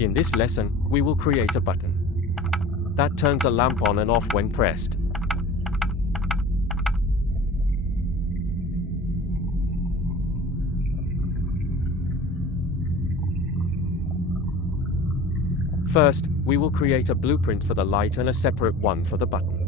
In this lesson, we will create a button that turns a lamp on and off when pressed. First, we will create a blueprint for the light and a separate one for the button.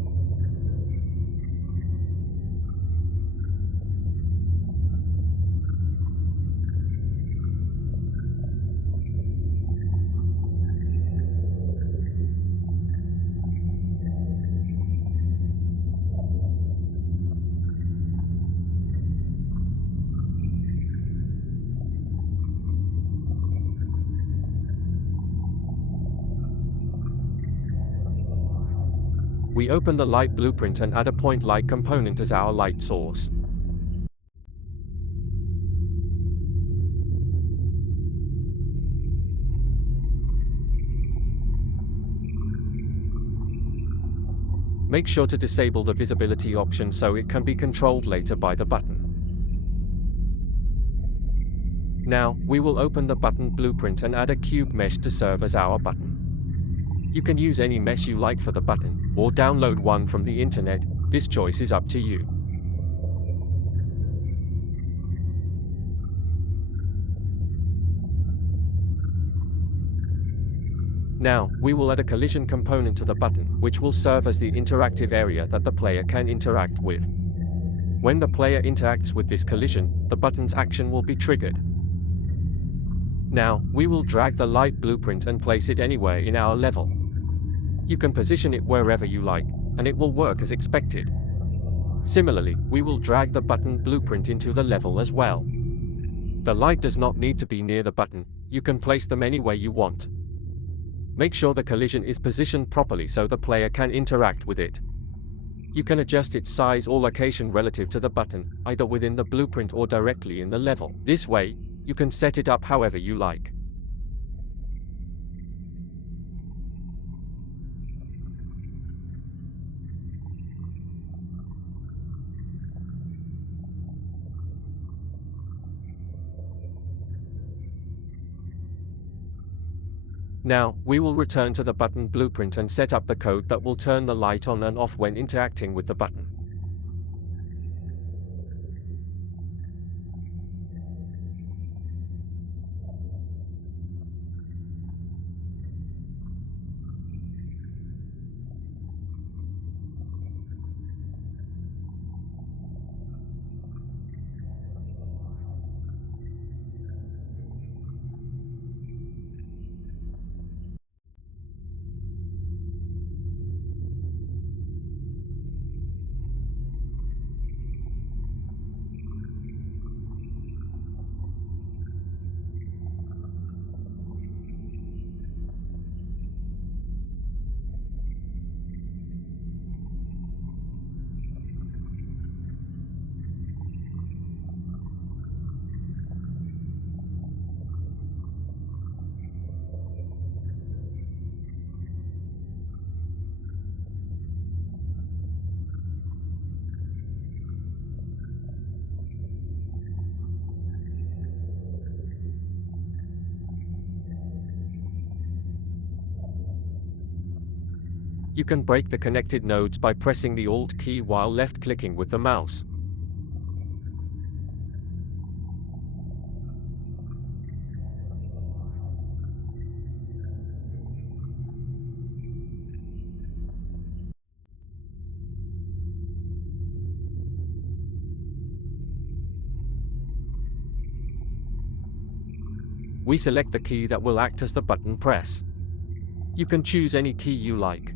We open the light blueprint and add a point light component as our light source. Make sure to disable the visibility option so it can be controlled later by the button. Now, we will open the button blueprint and add a cube mesh to serve as our button. You can use any mesh you like for the button, or download one from the internet. This choice is up to you. Now, we will add a collision component to the button, which will serve as the interactive area that the player can interact with. When the player interacts with this collision, the button's action will be triggered. Now, we will drag the light blueprint and place it anywhere in our level. You can position it wherever you like, and it will work as expected. Similarly, we will drag the button blueprint into the level as well. The light does not need to be near the button, you can place them anywhere you want. Make sure the collision is positioned properly so the player can interact with it. You can adjust its size or location relative to the button, either within the blueprint or directly in the level. This way, you can set it up however you like. Now, we will return to the button blueprint and set up the code that will turn the light on and off when interacting with the button. You can break the connected nodes by pressing the Alt key while left-clicking with the mouse. We select the key that will act as the button press. You can choose any key you like.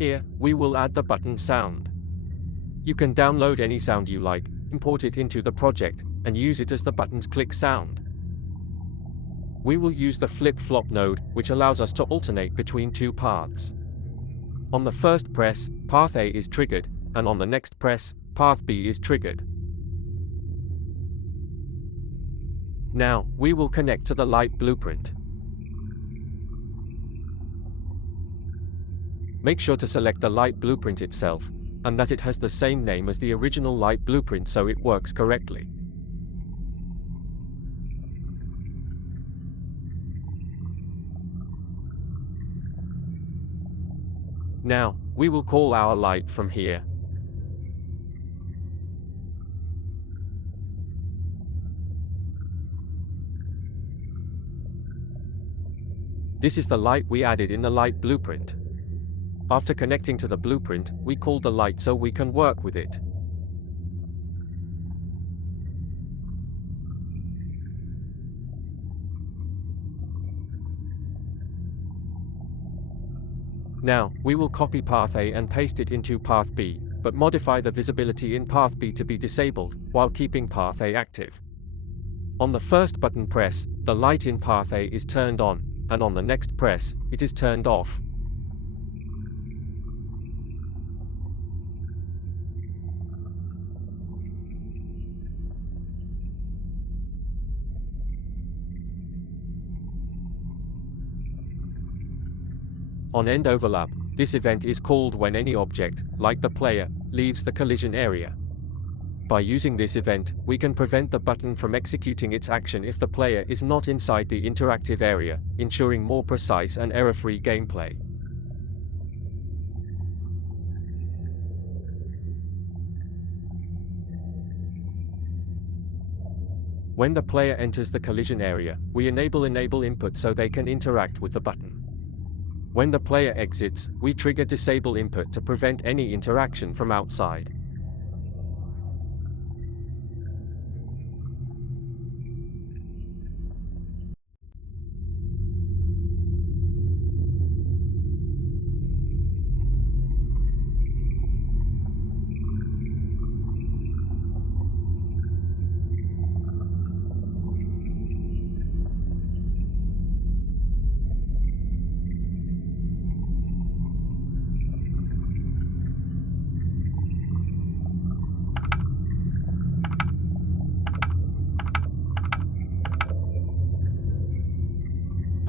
Here, we will add the button sound. You can download any sound you like, import it into the project, and use it as the button's click sound. We will use the flip-flop node, which allows us to alternate between two paths. On the first press, path A is triggered, and on the next press, path B is triggered. Now, we will connect to the light blueprint. Make sure to select the light blueprint itself, and that it has the same name as the original light blueprint so it works correctly. Now, we will call our light from here. This is the light we added in the light blueprint. After connecting to the blueprint, we called the light so we can work with it. Now, we will copy path A and paste it into path B, but modify the visibility in path B to be disabled, while keeping path A active. On the first button press, the light in path A is turned on, and on the next press, it is turned off. On end overlap, this event is called when any object, like the player, leaves the collision area. By using this event, we can prevent the button from executing its action if the player is not inside the interactive area, ensuring more precise and error-free gameplay. When the player enters the collision area, we enable input so they can interact with the button. When the player exits, we trigger disable input to prevent any interaction from outside.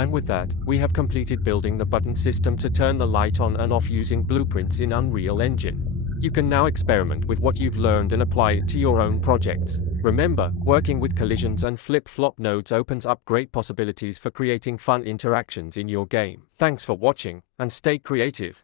And with that, we have completed building the button system to turn the light on and off using blueprints in Unreal Engine. You can now experiment with what you've learned and apply it to your own projects. Remember, working with collisions and flip-flop nodes opens up great possibilities for creating fun interactions in your game. Thanks for watching, and stay creative.